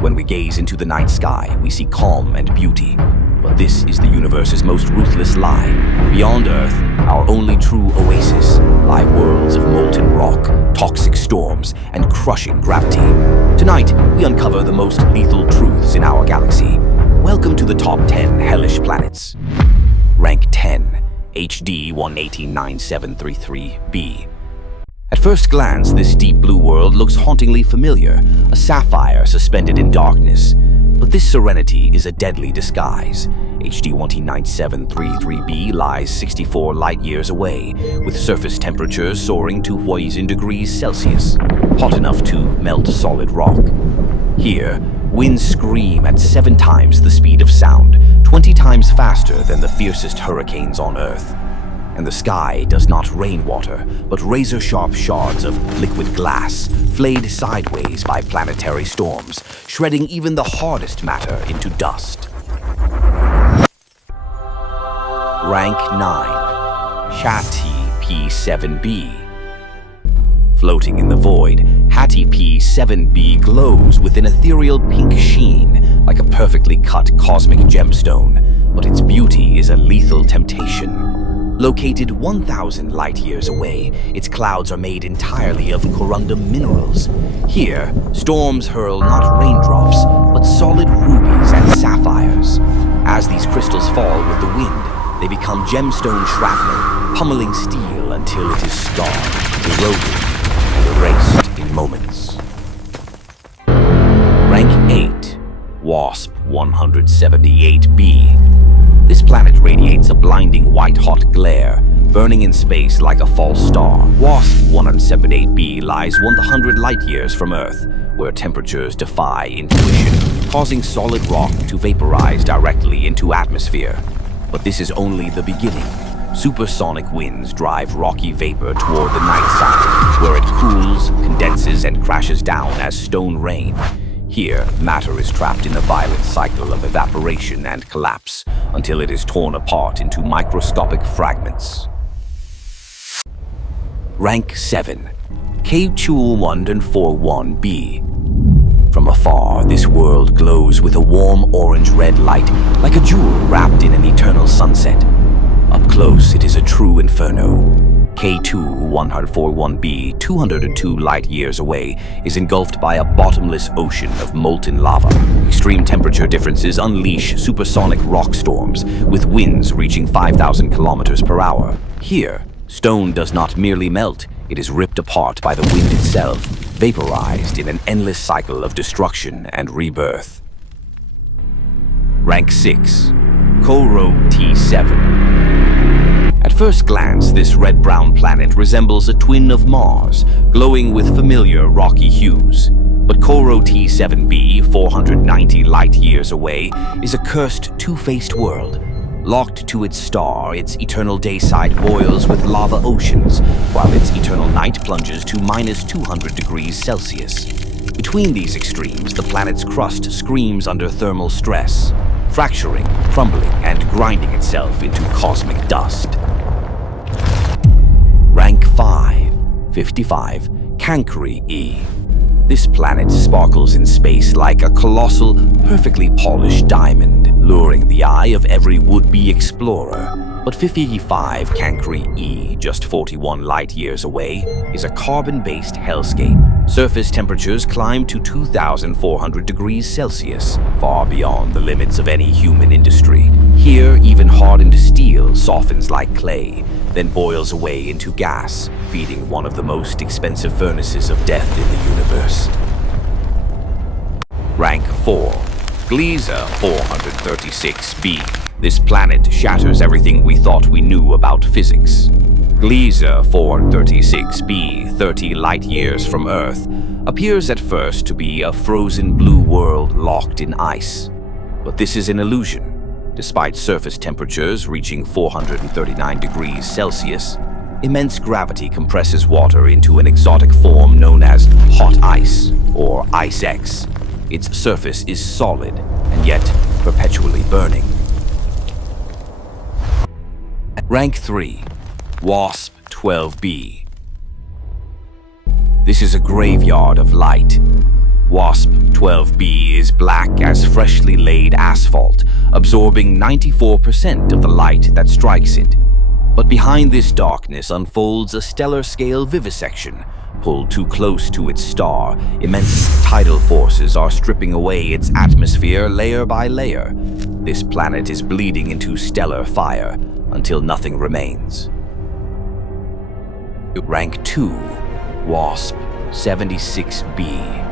When we gaze into the night sky, we see calm and beauty. But this is the universe's most ruthless lie. Beyond Earth, our only true oasis, lie worlds of molten rock, toxic storms, and crushing gravity. Tonight, we uncover the most lethal truths in our galaxy. Welcome to the top 10 hellish planets. Rank 10, HD 1189733b. At first glance, this deep blue world looks hauntingly familiar, a sapphire suspended in darkness. But this serenity is a deadly disguise. HD 1189733b lies 64 light-years away, with surface temperatures soaring to whopping degrees Celsius, hot enough to melt solid rock. Here, winds scream at 7 times the speed of sound, 20 times faster than the fiercest hurricanes on Earth. And the sky does not rain water, but razor-sharp shards of liquid glass, flayed sideways by planetary storms, shredding even the hardest matter into dust. Rank 9, Hattie P7b. Floating in the void, Hattie P7b glows with an ethereal pink sheen, like a perfectly cut cosmic gemstone, but its beauty is a lethal temptation. Located 1,000 light-years away, its clouds are made entirely of corundum minerals. Here, storms hurl not raindrops, but solid rubies and sapphires. As these crystals fall with the wind, they become gemstone shrapnel, pummeling steel until it is scarred, eroded, and erased in moments. Rank 8, WASP 178b. This planet radiates a blinding white-hot glare, burning in space like a false star. WASP 178b lies 100 light-years from Earth, where temperatures defy intuition, causing solid rock to vaporize directly into atmosphere. But this is only the beginning. Supersonic winds drive rocky vapor toward the night side, where it cools, condenses, and crashes down as stone rain. Here, matter is trapped in a violent cycle of evaporation and collapse until it is torn apart into microscopic fragments. Rank 7, K2141b. From afar, this world glows with a warm orange-red light, like a jewel wrapped in an eternal sunset. Up close, it is a true inferno. K2141b, 202 light-years away, is engulfed by a bottomless ocean of molten lava. Extreme temperature differences unleash supersonic rock storms, with winds reaching 5,000 kilometers per hour. Here, stone does not merely melt, it is ripped apart by the wind itself, vaporized in an endless cycle of destruction and rebirth. Rank 6, Koro T7. At first glance, this red-brown planet resembles a twin of Mars, glowing with familiar rocky hues. But Koro T7b, 490 light-years away, is a cursed, two-faced world. Locked to its star, its eternal dayside boils with lava oceans, while its eternal night plunges to -200 degrees Celsius. Between these extremes, the planet's crust screams under thermal stress, fracturing, crumbling, and grinding itself into cosmic dust. Rank 5, 55, Cancri E. This planet sparkles in space like a colossal, perfectly polished diamond, luring the eye of every would-be explorer. But 55 Cancri E, just 41 light-years away, is a carbon-based hellscape. Surface temperatures climb to 2,400 degrees Celsius, far beyond the limits of any human industry. Here, even hardened steel softens like clay, then boils away into gas, feeding one of the most expensive furnaces of death in the universe. Rank 4, Gliese 436b. This planet shatters everything we thought we knew about physics. Gliese 436b, 30 light-years from Earth, appears at first to be a frozen blue world locked in ice. But this is an illusion. Despite surface temperatures reaching 439 degrees Celsius, immense gravity compresses water into an exotic form known as hot ice, or Ice X. Its surface is solid, and yet perpetually burning. Rank 3, WASP 12b. This is a graveyard of light. WASP-12b is black as freshly laid asphalt, absorbing 94% of the light that strikes it. But behind this darkness unfolds a stellar scale vivisection. Pulled too close to its star, immense tidal forces are stripping away its atmosphere layer by layer. This planet is bleeding into stellar fire until nothing remains. Rank 2, WASP-76b.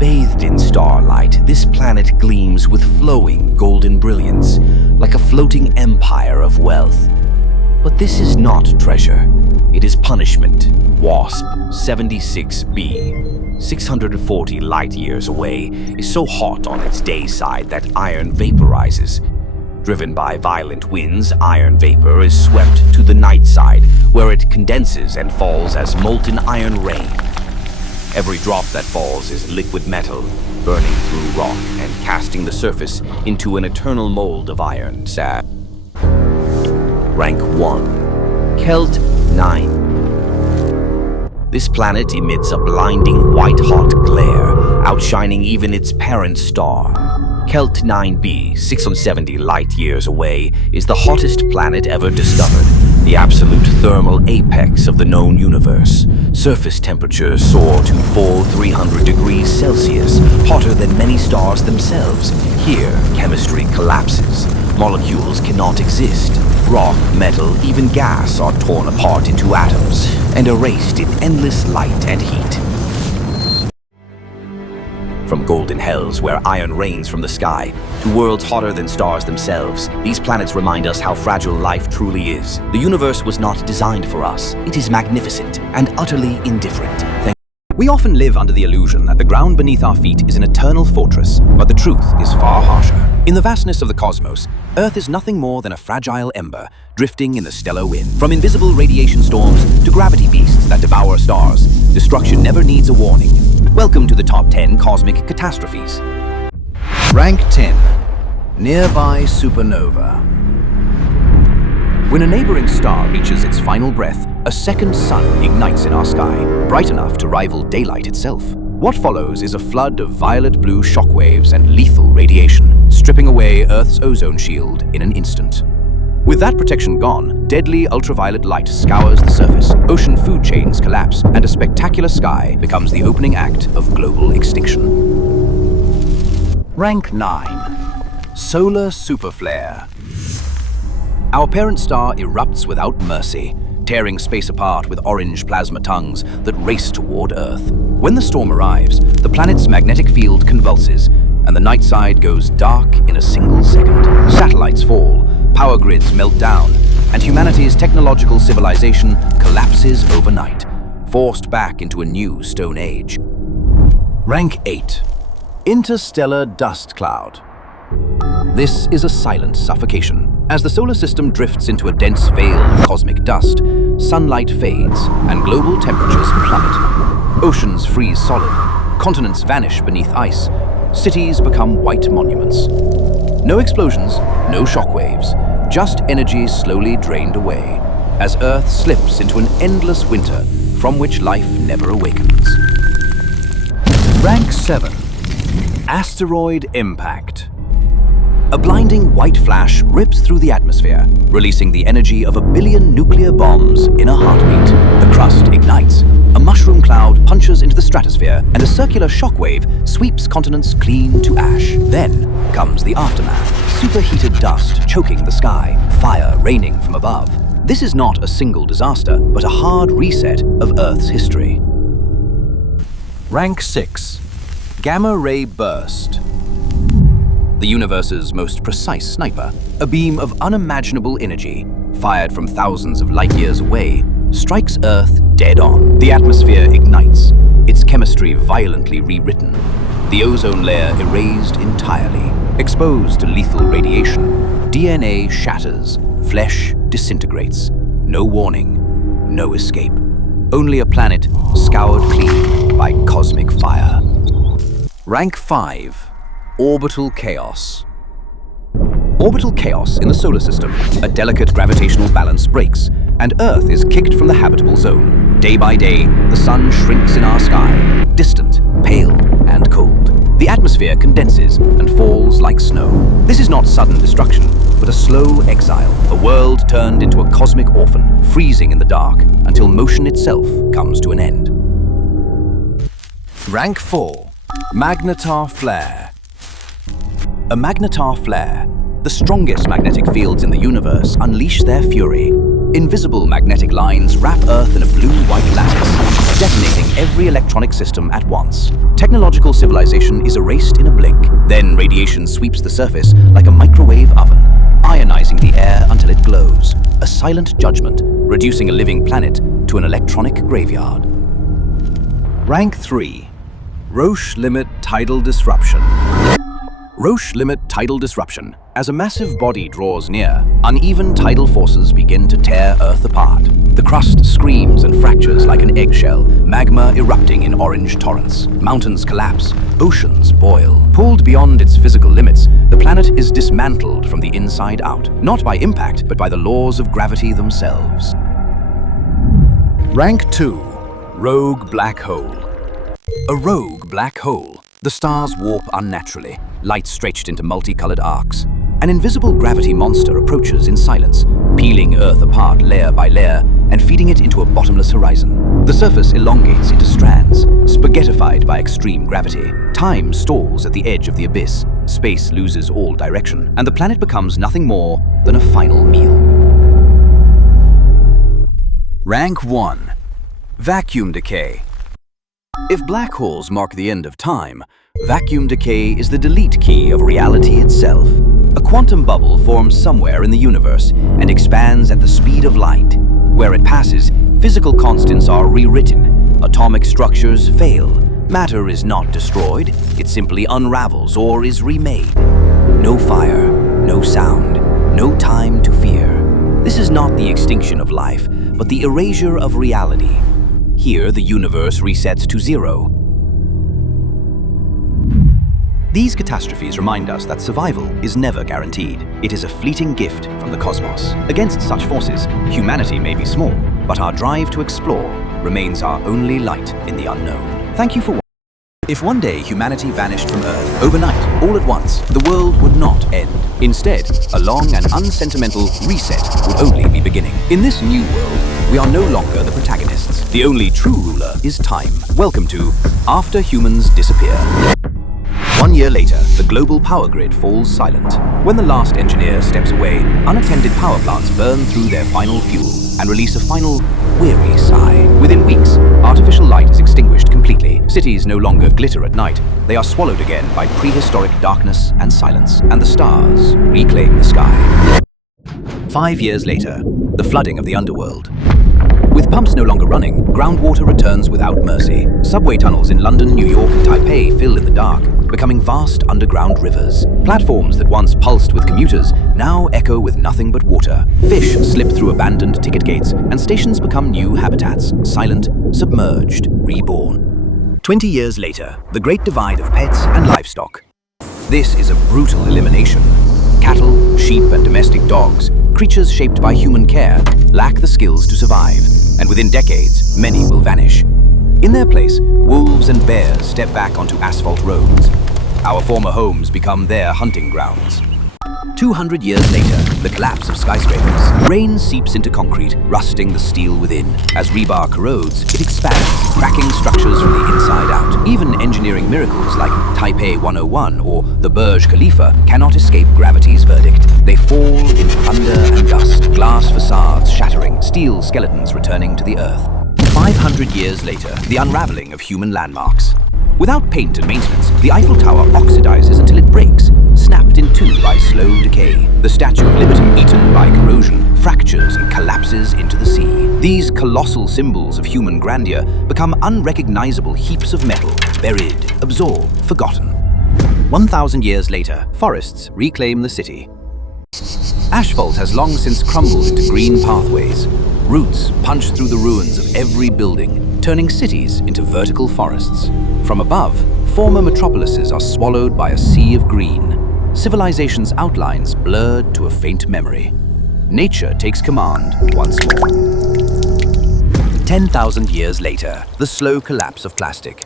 Bathed in starlight, this planet gleams with flowing golden brilliance, like a floating empire of wealth. But this is not treasure. It is punishment. WASP-76b, 640 light-years away, is so hot on its day side that iron vaporizes. Driven by violent winds, iron vapor is swept to the night side, where it condenses and falls as molten iron rain. Every drop that falls is liquid metal, burning through rock and casting the surface into an eternal mold of iron sap. Rank 1, Kelt 9. This planet emits a blinding white-hot glare, outshining even its parent star. Kelt 9b, 670 light-years away, is the hottest planet ever discovered, the absolute thermal apex of the known universe. Surface temperatures soar to full 300 degrees Celsius, hotter than many stars themselves. Here, chemistry collapses. Molecules cannot exist. Rock, metal, even gas are torn apart into atoms and erased in endless light and heat. From golden hells where iron rains from the sky, to worlds hotter than stars themselves, these planets remind us how fragile life truly is. The universe was not designed for us. It is magnificent and utterly indifferent. We often live under the illusion that the ground beneath our feet is an eternal fortress, but the truth is far harsher. In the vastness of the cosmos, Earth is nothing more than a fragile ember, drifting in the stellar wind. From invisible radiation storms to gravity beasts that devour stars, destruction never needs a warning. Welcome to the top 10 Cosmic Catastrophes. Rank 10, Nearby Supernova. When a neighboring star reaches its final breath, a second sun ignites in our sky, bright enough to rival daylight itself. What follows is a flood of violet-blue shockwaves and lethal radiation, stripping away Earth's ozone shield in an instant. With that protection gone, deadly ultraviolet light scours the surface, ocean food chains collapse, and a spectacular sky becomes the opening act of global extinction. Rank 9, Solar Superflare. Our parent star erupts without mercy, tearing space apart with orange plasma tongues that race toward Earth. When the storm arrives, the planet's magnetic field convulses, and the night side goes dark in a single second. Satellites fall, power grids melt down, and humanity's technological civilization collapses overnight, forced back into a new Stone Age. Rank 8, Interstellar Dust Cloud. This is a silent suffocation. As the solar system drifts into a dense veil of cosmic dust, sunlight fades and global temperatures plummet. Oceans freeze solid, continents vanish beneath ice, cities become white monuments. No explosions, no shockwaves, just energy slowly drained away as Earth slips into an endless winter from which life never awakens. Rank 7, Asteroid Impact. A blinding white flash rips through the atmosphere, releasing the energy of 1 billion nuclear bombs in a heartbeat. The crust ignites, a mushroom cloud punches into the stratosphere, and a circular shockwave sweeps continents clean to ash. Then comes the aftermath, superheated dust choking the sky, fire raining from above. This is not a single disaster, but a hard reset of Earth's history. Rank 6, Gamma Ray Burst. The universe's most precise sniper, a beam of unimaginable energy, fired from thousands of light years away, strikes Earth dead on. The atmosphere ignites, its chemistry violently rewritten. The ozone layer erased entirely. Exposed to lethal radiation, DNA shatters, flesh disintegrates. No warning, no escape. Only a planet scoured clean by cosmic fire. Rank 5, Orbital Chaos. Orbital chaos in the solar system. A delicate gravitational balance breaks, and Earth is kicked from the habitable zone. Day by day, the sun shrinks in our sky. distant, pale, and cold. The atmosphere condenses and falls like snow. This is not sudden destruction, but a slow exile, a world turned into a cosmic orphan, freezing in the dark until motion itself comes to an end. Rank 4. Magnetar Flare. A magnetar flare. The strongest magnetic fields in the universe unleash their fury. Invisible magnetic lines wrap Earth in a blue-white lattice, detonating every electronic system at once. Technological civilization is erased in a blink. Then radiation sweeps the surface like a microwave oven, ionizing the air until it glows. A silent judgment, reducing a living planet to an electronic graveyard. Rank 3. Roche Limit Tidal Disruption. Roche Limit Tidal Disruption. As a massive body draws near, uneven tidal forces begin to tear Earth apart. The crust screams and fractures like an eggshell, magma erupting in orange torrents. Mountains collapse, oceans boil. Pulled beyond its physical limits, the planet is dismantled from the inside out, not by impact, but by the laws of gravity themselves. Rank 2. Rogue Black Hole. A rogue black hole. The stars warp unnaturally, light stretched into multicolored arcs. An invisible gravity monster approaches in silence, peeling Earth apart layer by layer and feeding it into a bottomless horizon. The surface elongates into strands, spaghettified by extreme gravity. Time stalls at the edge of the abyss, space loses all direction, and the planet becomes nothing more than a final meal. Rank 1. Vacuum Decay. If black holes mark the end of time, vacuum decay is the delete key of reality itself. A quantum bubble forms somewhere in the universe and expands at the speed of light. Where it passes, physical constants are rewritten, atomic structures fail. Matter is not destroyed, it simply unravels or is remade. No fire, no sound, no time to fear. This is not the extinction of life, but the erasure of reality. Here, the universe resets to zero. These catastrophes remind us that survival is never guaranteed. It is a fleeting gift from the cosmos. Against such forces, humanity may be small, but our drive to explore remains our only light in the unknown. Thank you for watching. If one day humanity vanished from Earth, overnight, all at once, the world would not end. Instead, a long and unsentimental reset would only be beginning. In this new world, we are no longer the protagonists. The only true ruler is time. Welcome to After Humans Disappear. 1 year later, the global power grid falls silent. When the last engineer steps away, unattended power plants burn through their final fuel and release a final, weary sigh. Within weeks, artificial light is extinguished completely. Cities no longer glitter at night. They are swallowed again by prehistoric darkness and silence, and the stars reclaim the sky. 5 years later, the flooding of the underworld. With pumps no longer running, groundwater returns without mercy. Subway tunnels in London, New York, and Taipei fill in the dark, becoming vast underground rivers. Platforms that once pulsed with commuters now echo with nothing but water. Fish slip through abandoned ticket gates, and stations become new habitats, silent, submerged, reborn. 20 years later, the great divide of pets and livestock. This is a brutal elimination. Cattle, sheep, and domestic dogs, creatures shaped by human care, lack the skills to survive, and within decades, many will vanish. In their place, wolves and bears step back onto asphalt roads. Our former homes become their hunting grounds. 200 years later, the collapse of skyscrapers. Rain seeps into concrete, rusting the steel within. As rebar corrodes, it expands, cracking structures from the inside out. Even engineering miracles like Taipei 101 or the Burj Khalifa cannot escape gravity's verdict. They fall in thunder and dust, glass facades shattering, steel skeletons returning to the earth. 500 years later, the unraveling of human landmarks. Without paint and maintenance, the Eiffel Tower oxidizes until it breaks, snapped in two by slow decay. The Statue of Liberty, eaten by corrosion, fractures and collapses into the sea. These colossal symbols of human grandeur become unrecognizable heaps of metal, buried, absorbed, forgotten. 1,000 years later, forests reclaim the city. Asphalt has long since crumbled into green pathways. Roots punch through the ruins of every building, turning cities into vertical forests. From above, former metropolises are swallowed by a sea of green. Civilization's outlines blurred to a faint memory. Nature takes command once more. 10,000 years later, the slow collapse of plastic.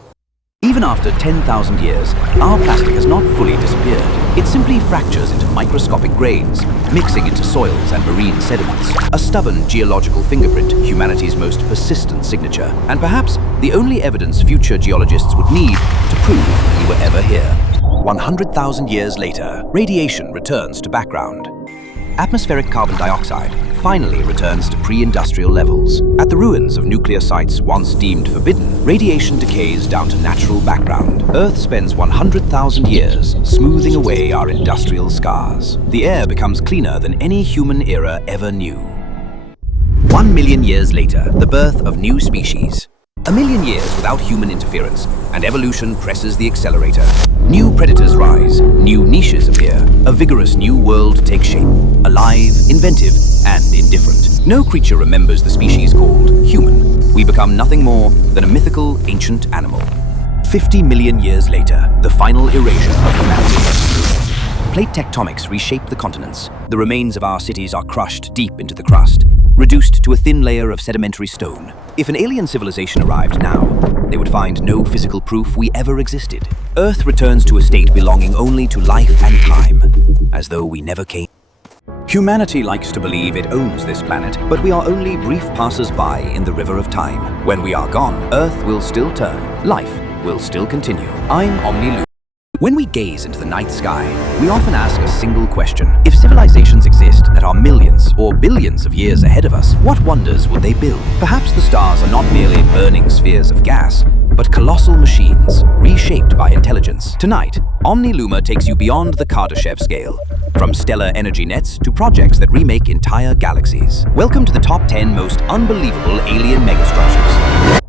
Even after 10,000 years, our plastic has not fully disappeared. It simply fractures into microscopic grains, mixing into soils and marine sediments. A stubborn geological fingerprint, humanity's most persistent signature, and perhaps the only evidence future geologists would need to prove we were ever here. 100,000 years later, radiation returns to background. Atmospheric carbon dioxide finally returns to pre-industrial levels. At the ruins of nuclear sites once deemed forbidden, radiation decays down to natural background. Earth spends 100,000 years smoothing away our industrial scars. The air becomes cleaner than any human era ever knew. 1 million years later, the birth of new species. A million years without human interference, and evolution presses the accelerator. New predators rise, new niches appear, a vigorous new world takes shape. Alive, inventive, and indifferent. No creature remembers the species called human. We become nothing more than a mythical, ancient animal. 50 million years later, the final erasure of humanity. Plate tectonics reshape the continents. The remains of our cities are crushed deep into the crust, reduced to a thin layer of sedimentary stone. If an alien civilization arrived now, they would find no physical proof we ever existed. Earth returns to a state belonging only to life and time, as though we never came. Humanity likes to believe it owns this planet, but we are only brief passers-by in the river of time. When we are gone, Earth will still turn, life will still continue. I'm Omni Luma. When we gaze into the night sky, we often ask a single question. If civilizations exist that are millions or billions of years ahead of us, what wonders would they build? Perhaps the stars are not merely burning spheres of gas, but colossal machines, reshaped by intelligence. Tonight, Omni Luma takes you beyond the Kardashev Scale, from stellar energy nets to projects that remake entire galaxies. Welcome to the top 10 most unbelievable alien megastructures.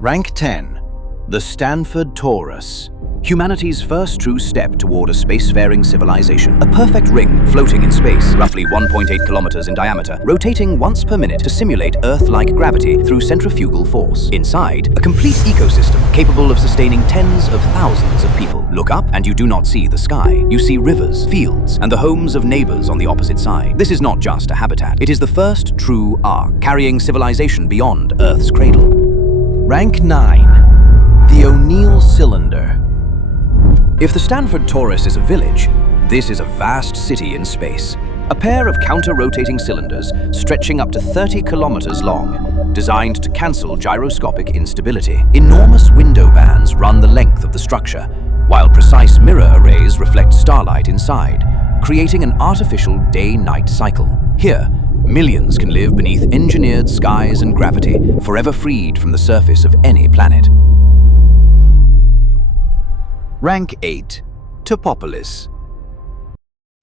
Rank 10. The Stanford Torus. Humanity's first true step toward a spacefaring civilization. A perfect ring floating in space, roughly 1.8 kilometers in diameter, rotating once per minute to simulate Earth-like gravity through centrifugal force. Inside, a complete ecosystem capable of sustaining tens of thousands of people. Look up and you do not see the sky. You see rivers, fields, and the homes of neighbors on the opposite side. This is not just a habitat. It is the first true ark, carrying civilization beyond Earth's cradle. Rank 9. The O'Neill Cylinder. If the Stanford Torus is a village, this is a vast city in space. A pair of counter-rotating cylinders stretching up to 30 kilometers long, designed to cancel gyroscopic instability. Enormous window bands run the length of the structure, while precise mirror arrays reflect starlight inside, creating an artificial day-night cycle. Here, millions can live beneath engineered skies and gravity, forever freed from the surface of any planet. Rank 8. Topopolis.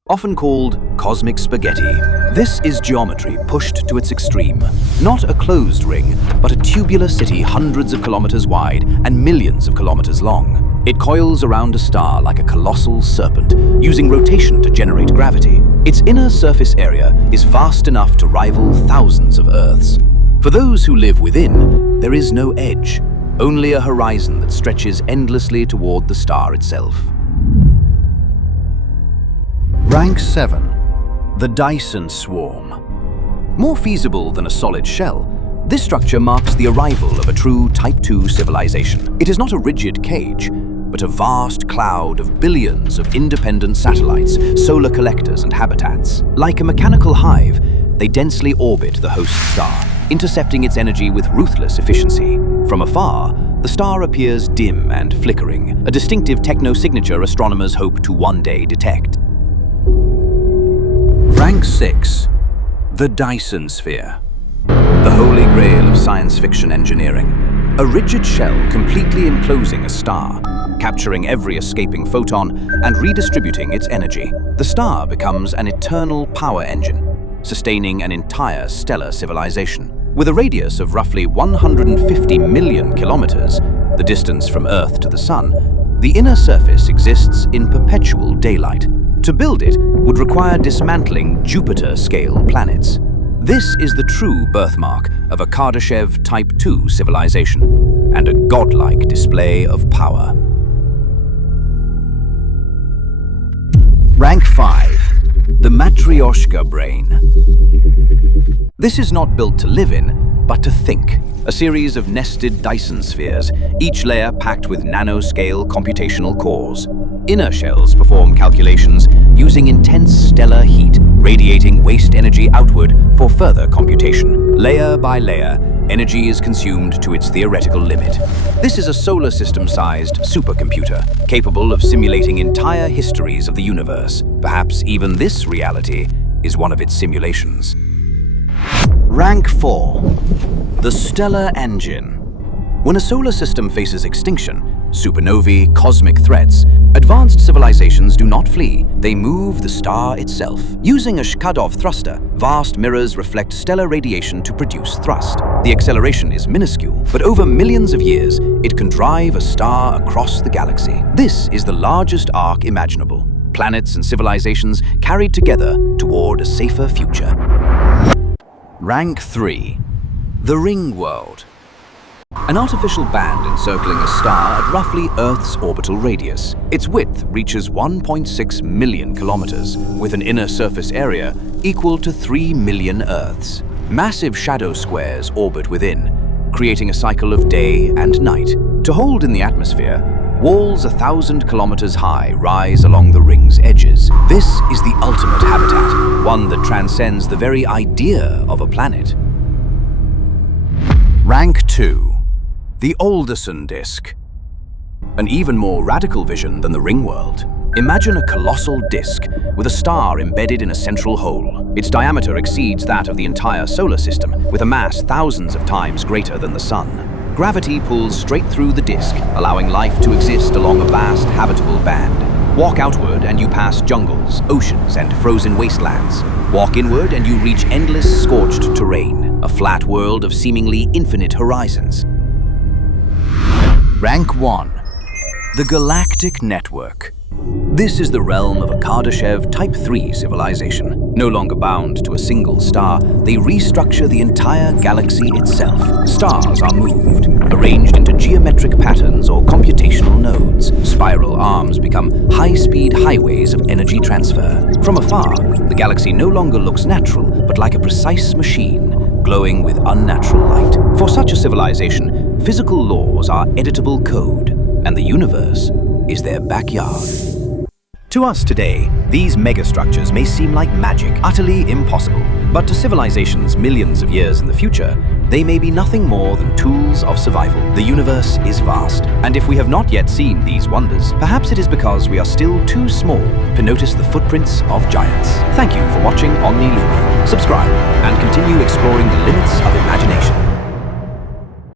Often called cosmic spaghetti, this is geometry pushed to its extreme. Not a closed ring, but a tubular city hundreds of kilometers wide and millions of kilometers long. It coils around a star like a colossal serpent, using rotation to generate gravity. Its inner surface area is vast enough to rival thousands of Earths. For those who live within, there is no edge, only a horizon that stretches endlessly toward the star itself. Rank 7. The Dyson Swarm. More feasible than a solid shell, this structure marks the arrival of a true Type 2 civilization. It is not a rigid cage, but a vast cloud of billions of independent satellites, solar collectors, and habitats. Like a mechanical hive, they densely orbit the host star, intercepting its energy with ruthless efficiency. From afar, the star appears dim and flickering, a distinctive techno-signature astronomers hope to one day detect. Rank 6. The Dyson Sphere. The holy grail of science fiction engineering. A rigid shell completely enclosing a star, capturing every escaping photon and redistributing its energy. The star becomes an eternal power engine, sustaining an entire stellar civilization. With a radius of roughly 150 million kilometers, the distance from Earth to the Sun, the inner surface exists in perpetual daylight. To build it would require dismantling Jupiter-scale planets. This is the true birthmark of a Kardashev Type 2 civilization, and a godlike display of power. Rank 5. The Matryoshka Brain. This is not built to live in, but to think. A series of nested Dyson spheres, each layer packed with nanoscale computational cores. Inner shells perform calculations using intense stellar heat, radiating waste energy outward for further computation. Layer by layer, energy is consumed to its theoretical limit. This is a solar system-sized supercomputer, capable of simulating entire histories of the universe. Perhaps even this reality is one of its simulations. Rank 4. The Stellar Engine. When a solar system faces extinction, supernovae, cosmic threats, advanced civilizations do not flee, they move the star itself. Using a Shkadov thruster, vast mirrors reflect stellar radiation to produce thrust. The acceleration is minuscule, but over millions of years, it can drive a star across the galaxy. This is the largest arc imaginable. Planets and civilizations carried together toward a safer future. Rank 3. The Ring World. An artificial band encircling a star at roughly Earth's orbital radius. Its width reaches 1.6 million kilometers, with an inner surface area equal to 3 million Earths. Massive shadow squares orbit within, creating a cycle of day and night. To hold in the atmosphere, walls 1,000 kilometers high rise along the ring's edges. This is the ultimate habitat, one that transcends the very idea of a planet. Rank 2. The Alderson Disk. An even more radical vision than the ring world. Imagine a colossal disk with a star embedded in a central hole. Its diameter exceeds that of the entire solar system, with a mass thousands of times greater than the sun. Gravity pulls straight through the disk, allowing life to exist along a vast habitable band. Walk outward and you pass jungles, oceans, and frozen wastelands. Walk inward and you reach endless scorched terrain, a flat world of seemingly infinite horizons. Rank 1. The Galactic Network. This is the realm of a Kardashev Type 3 civilization. No longer bound to a single star, they restructure the entire galaxy itself. Stars are moved, arranged into geometric patterns or computational nodes. Spiral arms become high-speed highways of energy transfer. From afar, the galaxy no longer looks natural, but like a precise machine, glowing with unnatural light. For such a civilization, physical laws are editable code, and the universe is their backyard. To us today, these megastructures may seem like magic, utterly impossible. But to civilizations millions of years in the future, they may be nothing more than tools of survival. The universe is vast, and if we have not yet seen these wonders, perhaps it is because we are still too small to notice the footprints of giants. Thank you for watching Omni Luma. Subscribe and continue exploring the limits of imagination.